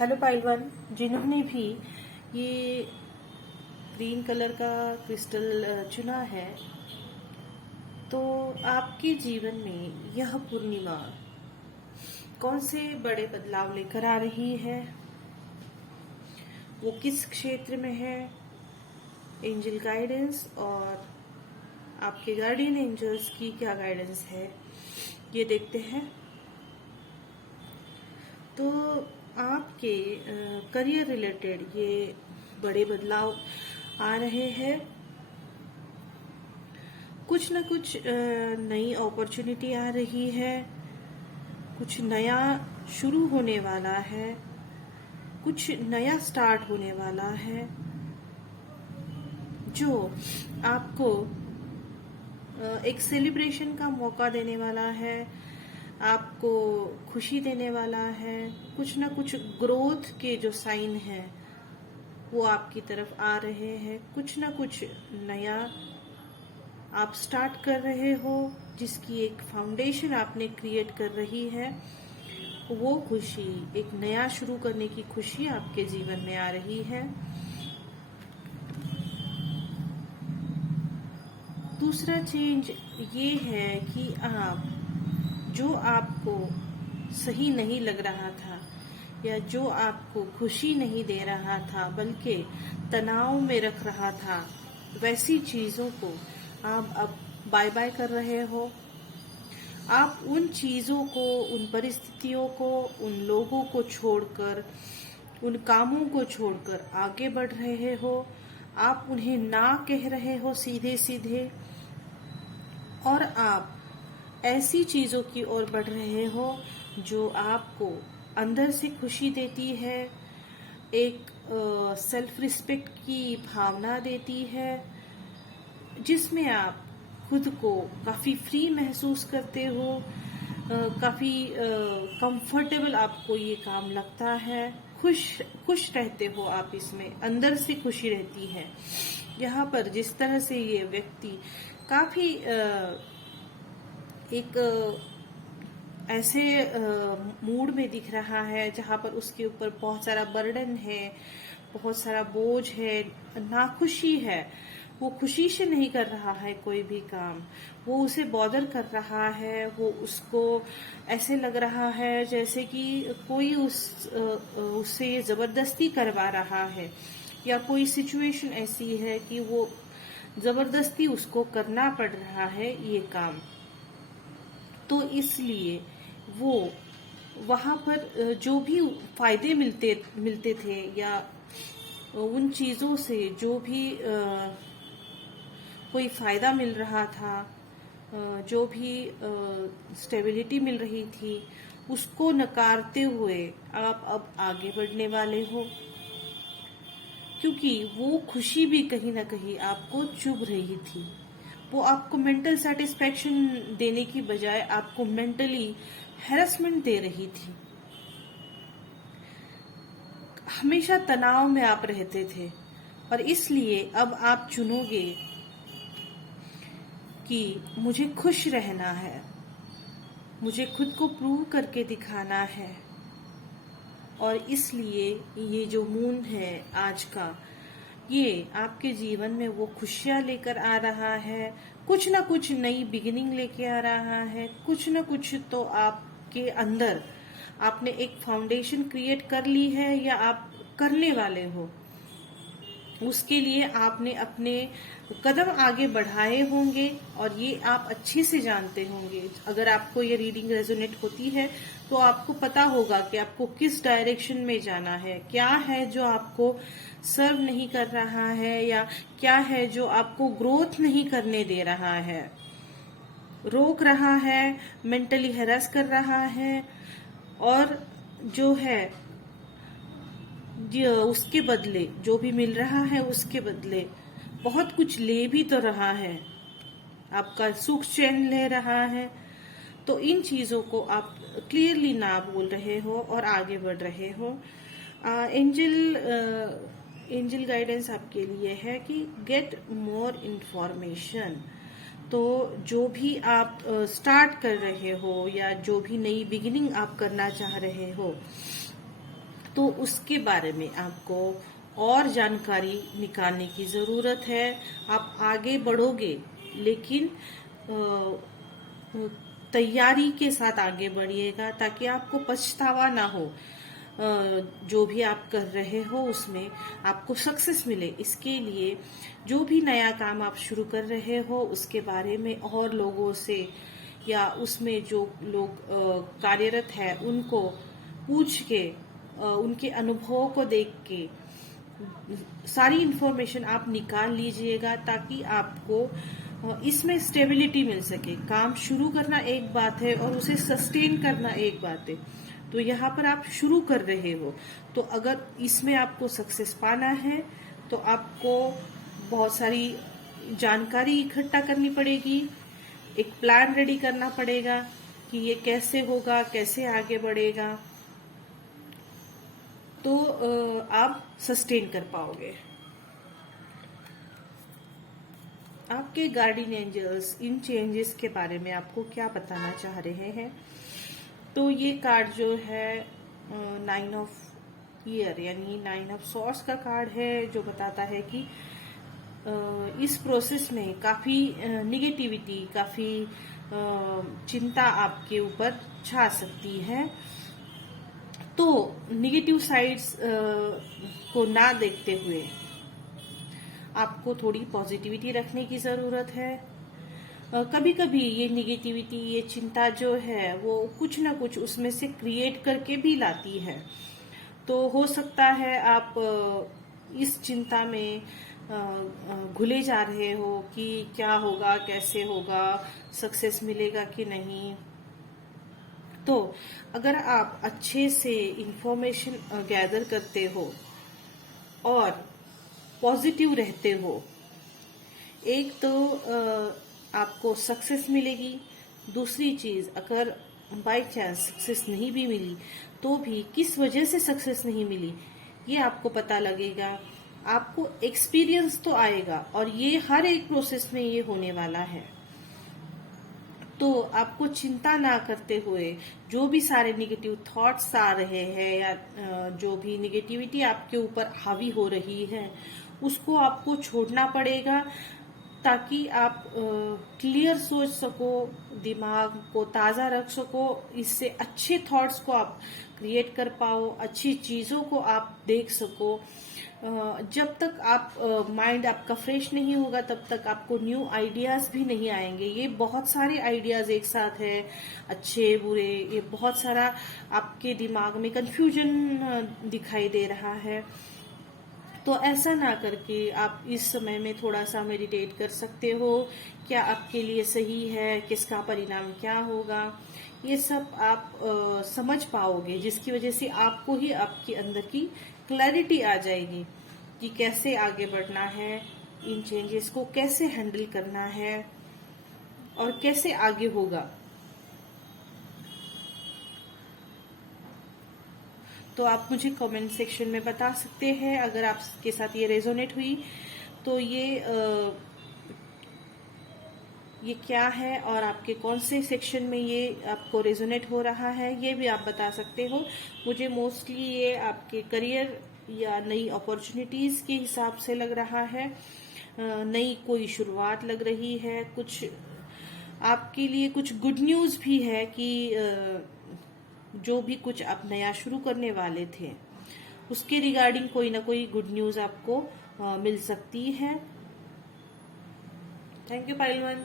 Hello पाइलवान, जिन्होंने भी ये ग्रीन कलर का क्रिस्टल चुना है, तो आपके जीवन में यह पूर्णिमा कौन से बड़े बदलाव लेकर आ रही है, वो किस क्षेत्र में है, एंजल गाइडेंस और आपके गार्डियन एंजल्स की क्या गाइडेंस है, ये देखते हैं। तो आपके करियर रिलेटेड ये बड़े बदलाव आ रहे हैं। कुछ न कुछ नई अपॉर्चुनिटी आ रही है, कुछ नया शुरू होने वाला है, कुछ नया स्टार्ट होने वाला है जो आपको एक सेलिब्रेशन का मौका देने वाला है, आपको खुशी देने वाला है। कुछ ना कुछ ग्रोथ के जो साइन है वो आपकी तरफ आ रहे हैं। कुछ ना कुछ नया आप स्टार्ट कर रहे हो, जिसकी एक फाउंडेशन आपने क्रिएट कर रही है। वो खुशी, एक नया शुरू करने की खुशी आपके जीवन में आ रही है। दूसरा चेंज ये है कि आप जो आपको सही नहीं लग रहा था या जो आपको खुशी नहीं दे रहा था बल्कि तनाव में रख रहा था, वैसी चीजों को आप अब बाय बाय कर रहे हो। आप उन चीजों को, उन परिस्थितियों को, उन लोगों को छोड़कर, उन कामों को छोड़कर आगे बढ़ रहे हो। आप उन्हें ना कह रहे हो सीधे सीधे, और आप ऐसी चीजों की ओर बढ़ रहे हो जो आपको अंदर से खुशी देती है, एक सेल्फ रिस्पेक्ट की भावना देती है, जिसमें आप खुद को काफी फ्री महसूस करते हो, काफी कंफर्टेबल आपको ये काम लगता है, खुश रहते हो आप, इसमें अंदर से खुशी रहती है। यहाँ पर जिस तरह से ये व्यक्ति काफी एक ऐसे मूड में दिख रहा है जहाँ पर उसके ऊपर बहुत सारा बर्डन है, बहुत सारा बोझ है, नाखुशी है। वो खुशी से नहीं कर रहा है कोई भी काम, वो उसे बॉदर कर रहा है। वो उसको ऐसे लग रहा है जैसे कि कोई उससे जबरदस्ती करवा रहा है, या कोई सिचुएशन ऐसी है कि वो जबरदस्ती उसको करना पड़ रहा है ये काम। तो इसलिए वो वहां पर जो भी फायदे मिलते थे, या उन चीजों से जो भी कोई फायदा मिल रहा था, जो भी स्टेबिलिटी मिल रही थी, उसको नकारते हुए आप अब आगे बढ़ने वाले हो। क्योंकि वो खुशी भी कहीं ना कहीं आपको चुभ रही थी। वो आपको मेंटल सेटिस्फेक्शन देने की बजाय आपको मेंटली हैरेसमेंट दे रही थी। हमेशा तनाव में आप रहते थे, और इसलिए अब आप चुनोगे कि मुझे खुश रहना है, मुझे खुद को प्रूव करके दिखाना है। और इसलिए ये जो मून है आज का, ये आपके जीवन में वो खुशियां लेकर आ रहा है, कुछ ना कुछ नई बिगिनिंग लेके आ रहा है। कुछ ना कुछ तो आपके अंदर आपने एक फाउंडेशन क्रिएट कर ली है, या आप करने वाले हो। उसके लिए आपने अपने कदम आगे बढ़ाए होंगे, और ये आप अच्छे से जानते होंगे। अगर आपको ये रीडिंग रेजोनेट होती है तो आपको पता होगा कि आपको किस डायरेक्शन में जाना है, क्या है जो आपको सर्व नहीं कर रहा है, या क्या है जो आपको ग्रोथ नहीं करने दे रहा है, रोक रहा है, मेंटली हैरेस कर रहा है, और जो है उसके बदले जो भी मिल रहा है उसके बदले बहुत कुछ ले भी तो रहा है, आपका सुख चैन ले रहा है। तो इन चीजों को आप क्लियरली ना बोल रहे हो और आगे बढ़ रहे हो। एंजल गाइडेंस आपके लिए है कि गेट मोर इंफॉर्मेशन। तो जो भी आप स्टार्ट कर रहे हो, या जो भी नई बिगिनिंग आप करना चाह रहे हो, तो उसके बारे में आपको और जानकारी निकालने की जरूरत है। आप आगे बढ़ोगे, लेकिन तैयारी के साथ आगे बढ़िएगा, ताकि आपको पछतावा ना हो। जो भी आप कर रहे हो उसमें आपको सक्सेस मिले, इसके लिए जो भी नया काम आप शुरू कर रहे हो उसके बारे में और लोगों से या उसमें जो लोग कार्यरत है उनको पूछ के, उनके अनुभवों को देख के सारी इंफॉर्मेशन आप निकाल लीजिएगा, ताकि आपको इसमें स्टेबिलिटी मिल सके। काम शुरू करना एक बात है और उसे सस्टेन करना एक बात है। तो यहाँ पर आप शुरू कर रहे हो, तो अगर इसमें आपको सक्सेस पाना है तो आपको बहुत सारी जानकारी इकट्ठा करनी पड़ेगी, एक प्लान रेडी करना पड़ेगा कि ये कैसे होगा, कैसे आगे बढ़ेगा, तो आप सस्टेन कर पाओगे। आपके गार्डियन एंजल्स इन चेंजेस के बारे में आपको क्या बताना चाह रहे हैं? तो ये कार्ड जो है 9 ऑफ ईयर यानी 9 ऑफ सॉर्ड्स का कार्ड है, जो बताता है कि इस प्रोसेस में काफी निगेटिविटी, काफी चिंता आपके ऊपर छा सकती है। तो निगेटिव साइड्स को ना देखते हुए आपको थोड़ी पॉजिटिविटी रखने की जरूरत है। कभी कभी ये निगेटिविटी, ये चिंता जो है वो कुछ ना कुछ उसमें से क्रिएट करके भी लाती है। तो हो सकता है आप इस चिंता में घुले जा रहे हो कि क्या होगा, कैसे होगा, सक्सेस मिलेगा कि नहीं। तो अगर आप अच्छे से इंफॉर्मेशन गैदर करते हो और पॉजिटिव रहते हो, एक तो आपको सक्सेस मिलेगी। दूसरी चीज, अगर बाय चांस सक्सेस नहीं भी मिली तो भी किस वजह से सक्सेस नहीं मिली ये आपको पता लगेगा। आपको एक्सपीरियंस तो आएगा, और ये हर एक प्रोसेस में ये होने वाला है। तो आपको चिंता ना करते हुए जो भी सारे निगेटिव थॉट्स आ रहे हैं या जो भी निगेटिविटी आपके ऊपर हावी हो रही है उसको आपको छोड़ना पड़ेगा, ताकि आप क्लियर सोच सको, दिमाग को ताजा रख सको, इससे अच्छे थॉट्स को आप क्रिएट कर पाओ, अच्छी चीजों को आप देख सको। जब तक आप माइंड आपका फ्रेश नहीं होगा तब तक आपको न्यू आइडियाज भी नहीं आएंगे। ये बहुत सारे आइडियाज एक साथ है, अच्छे बुरे, ये बहुत सारा आपके दिमाग में कंफ्यूजन दिखाई दे रहा है। तो ऐसा ना करके आप इस समय में थोड़ा सा मेडिटेट कर सकते हो, क्या आपके लिए सही है, किसका परिणाम क्या होगा, ये सब आप समझ पाओगे, जिसकी वजह से आपको ही आपके अंदर की क्लैरिटी आ जाएगी कि कैसे आगे बढ़ना है, इन चेंजेस को कैसे हैंडल करना है और कैसे आगे होगा। तो आप मुझे कमेंट सेक्शन में बता सकते हैं अगर आपके साथ ये रेजोनेट हुई तो ये क्या है, और आपके कौन से सेक्शन में ये आपको रेजोनेट हो रहा है ये भी आप बता सकते हो। मुझे मोस्टली ये आपके करियर या नई अपॉर्चुनिटीज के हिसाब से लग रहा है, नई कोई शुरुआत लग रही है, कुछ आपके लिए कुछ गुड न्यूज भी है कि जो भी कुछ आप नया शुरू करने वाले थे उसके रिगार्डिंग कोई ना कोई गुड न्यूज आपको मिल सकती है। Thank you pile 1।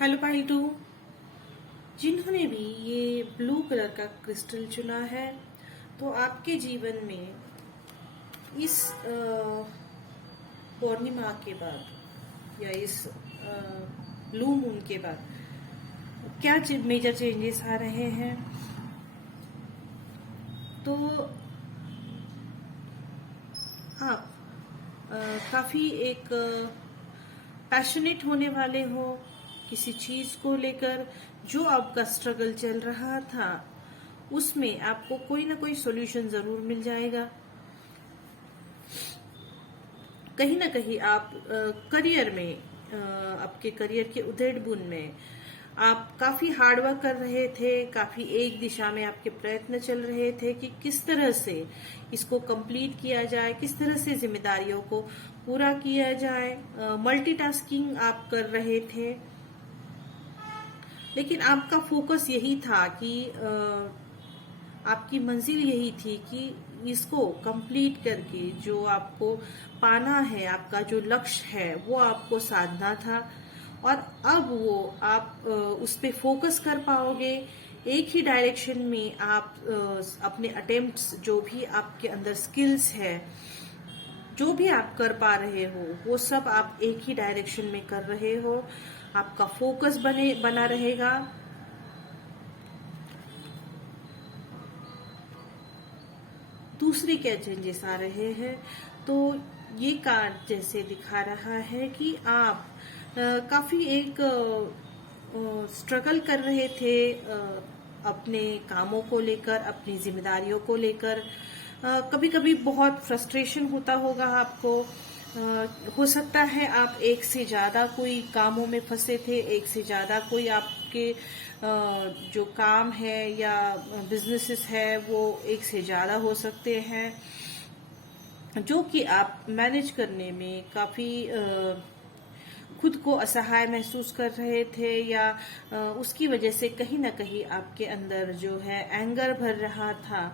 Hello pile 2, जिन्होंने भी ये ब्लू कलर का क्रिस्टल चुना है, तो आपके जीवन में इस पूर्णिमा के बाद या इस ब्लू मून के बाद क्या मेजर चेंजेस आ रहे हैं। तो आप काफी एक पैशनेट होने वाले हो किसी चीज को लेकर। जो आपका स्ट्रगल चल रहा था उसमें आपको कोई ना कोई सॉल्यूशन जरूर मिल जाएगा। कहीं ना कहीं आप करियर में आपके करियर के उधेड़ बुन में आप काफी हार्डवर्क कर रहे थे, काफी एक दिशा में आपके प्रयत्न चल रहे थे कि किस तरह से इसको कंप्लीट किया जाए, किस तरह से जिम्मेदारियों को पूरा किया जाए। मल्टीटास्किंग आप कर रहे थे, लेकिन आपका फोकस यही था कि आपकी मंजिल यही थी कि इसको कंप्लीट करके जो आपको पाना है, आपका जो लक्ष्य है वो आपको साधना था। और अब वो आप उस पे फोकस कर पाओगे। एक ही डायरेक्शन में आप अपने अटेम्प्ट्स, जो भी आपके अंदर स्किल्स है, जो भी आप कर पा रहे हो, वो सब आप एक ही डायरेक्शन में कर रहे हो। आपका फोकस बना रहेगा। दूसरी क्या चेंजेस आ रहे हैं, तो ये कार्ड जैसे दिखा रहा है कि आप काफी एक स्ट्रगल कर रहे थे अपने कामों को लेकर, अपनी जिम्मेदारियों को लेकर। कभी कभी बहुत फ्रस्ट्रेशन होता होगा आपको। हो सकता है आप एक से ज्यादा कोई कामों में फंसे थे, एक से ज्यादा कोई आपके जो काम है या बिजनेसेस है वो एक से ज्यादा हो सकते हैं, जो कि आप मैनेज करने में काफी खुद को असहाय महसूस कर रहे थे, या उसकी वजह से कहीं ना कहीं आपके अंदर जो है एंगर भर रहा था,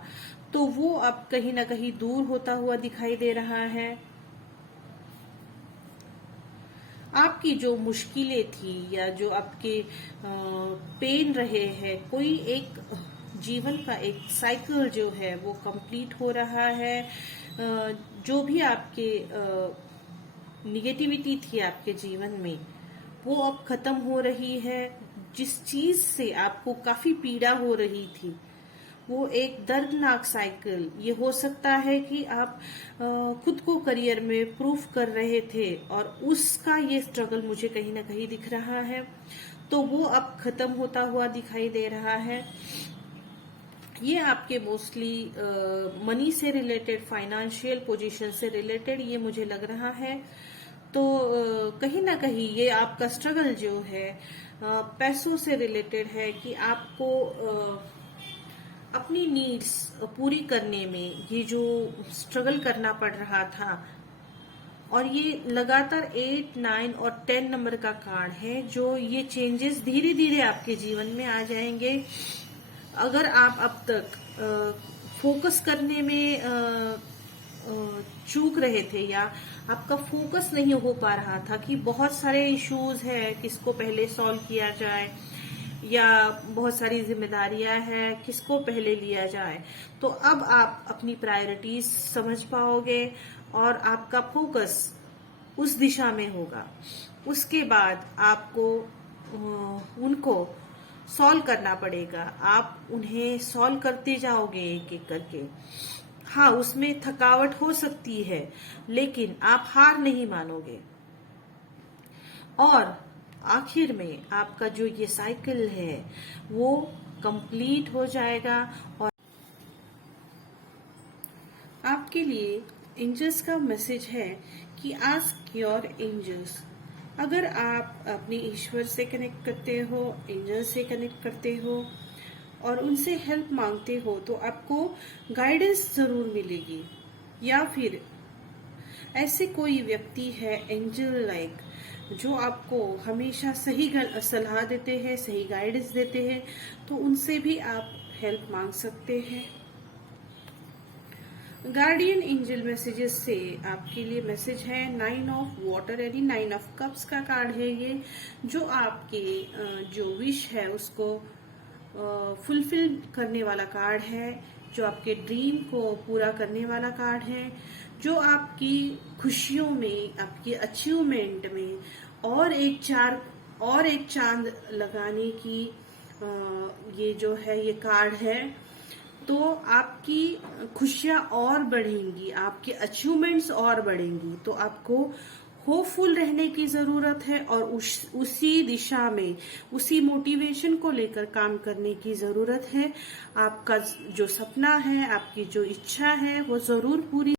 तो वो अब कहीं ना कहीं दूर होता हुआ दिखाई दे रहा है। आपकी जो मुश्किलें थी या जो आपके पेन रहे हैं, कोई एक जीवन का एक साइकिल जो है वो कंप्लीट हो रहा है। जो भी आपके निगेटिविटी थी आपके जीवन में, वो अब खत्म हो रही है। जिस चीज से आपको काफी पीड़ा हो रही थी, वो एक दर्दनाक साइकिल, ये हो सकता है कि आप खुद को करियर में प्रूफ कर रहे थे और उसका ये स्ट्रगल मुझे कहीं ना कहीं दिख रहा है, तो वो अब खत्म होता हुआ दिखाई दे रहा है। ये आपके मोस्टली मनी से रिलेटेड, फाइनेंशियल पोजीशन से रिलेटेड ये मुझे लग रहा है। तो कहीं ना कहीं ये आपका स्ट्रगल जो है पैसों से रिलेटेड है कि आपको अपनी नीड्स पूरी करने में ये जो स्ट्रगल करना पड़ रहा था। और ये लगातार 8, 9 और 10 नंबर का कार्ड है, जो ये चेंजेस धीरे धीरे आपके जीवन में आ जाएंगे। अगर आप अब तक फोकस करने में चूक रहे थे, या आपका फोकस नहीं हो पा रहा था कि बहुत सारे इश्यूज है, किसको पहले सॉल्व किया जाए, या बहुत सारी जिम्मेदारियां हैं, किसको पहले लिया जाए, तो अब आप अपनी प्रायोरिटीज समझ पाओगे और आपका फोकस उस दिशा में होगा। उसके बाद आपको उनको सॉल्व करना पड़ेगा। आप उन्हें सॉल्व करते जाओगे एक एक करके। हाँ, उसमें थकावट हो सकती है, लेकिन आप हार नहीं मानोगे। और आखिर में आपका जो ये साइकिल है वो कंप्लीट हो जाएगा। और आपके लिए एंजल्स का मैसेज है कि आस्क योर एंजल्स। अगर आप अपने ईश्वर से कनेक्ट करते हो, एंजल से कनेक्ट करते हो और उनसे हेल्प मांगते हो, तो आपको गाइडेंस जरूर मिलेगी। या फिर ऐसे कोई व्यक्ति है एंजल लाइक, जो आपको हमेशा सही सलाह देते हैं, सही गाइडेंस देते हैं, तो उनसे भी आप हेल्प मांग सकते हैं। गार्डियन एंजल मैसेजेस से आपके लिए मैसेज है 9 ऑफ वाटर, यानी 9 ऑफ कप्स का कार्ड है ये, जो आपके जो विश है उसको फुलफिल करने वाला कार्ड है, जो आपके ड्रीम को पूरा करने वाला कार्ड है, जो आपकी खुशियों में, आपकी अचीवमेंट में और एक चांद लगाने की ये जो है ये कार्ड है। तो आपकी खुशियां और बढ़ेंगी, आपके अचीवमेंट्स और बढ़ेंगी। तो आपको होपफुल रहने की जरूरत है और उसी दिशा में, उसी मोटिवेशन को लेकर काम करने की जरूरत है। आपका जो सपना है, आपकी जो इच्छा है, वो जरूर पूरी